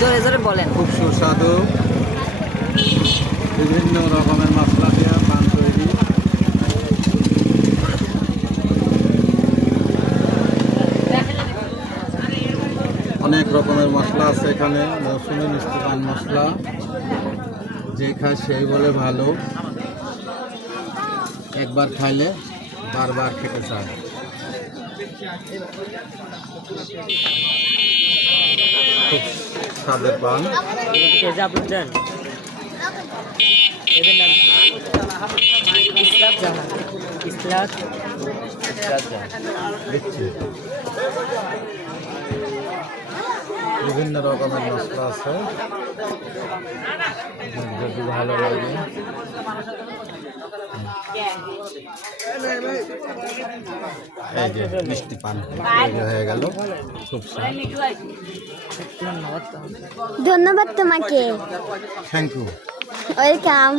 জোরে জোরে বলেন। খুব সুস্বাদু, বিভিন্ন রকমের মশলা দিয়ে পান তৈরি। অনেক রকমের মশলা আছে এখানে, মৌসুমী মিষ্টি পান মশলা, যে খায় সেই বলে ভালো, একবার খাইলে বারবার খেতে চায়। খুব স্বাদের পান। দিচ্ছি। বিভিন্ন রকমের মশলা আছে, যদি ভালো লাগে। এই যে মিষ্টি পান তৈরি হয়ে গেল, খুব স্বাদ। ধন্যবাদ তোমাকে। Thank you. ওয়েলকাম।